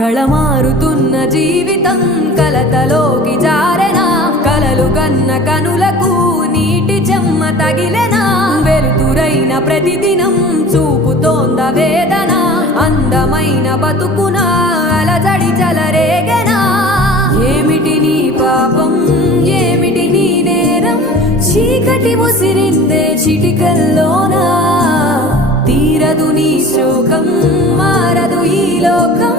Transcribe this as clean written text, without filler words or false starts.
కళమారుతున్న జీవితం కలతలోకి జారెనా కలలు కన్న కనులకు నీటి చెమ్మ తగిలెనా వెలుతురైన ప్రతిదినం చూపుతోంద వేదన అందమైన బతుకున అలజడి చలరేగెనా ఏమిటి నీ పాపం ఏమిటి నీ నేరం చీకటి ముసిరిందే చిటికల్లోనా తీరదు నీ శోకం మారదు ఈ లోకం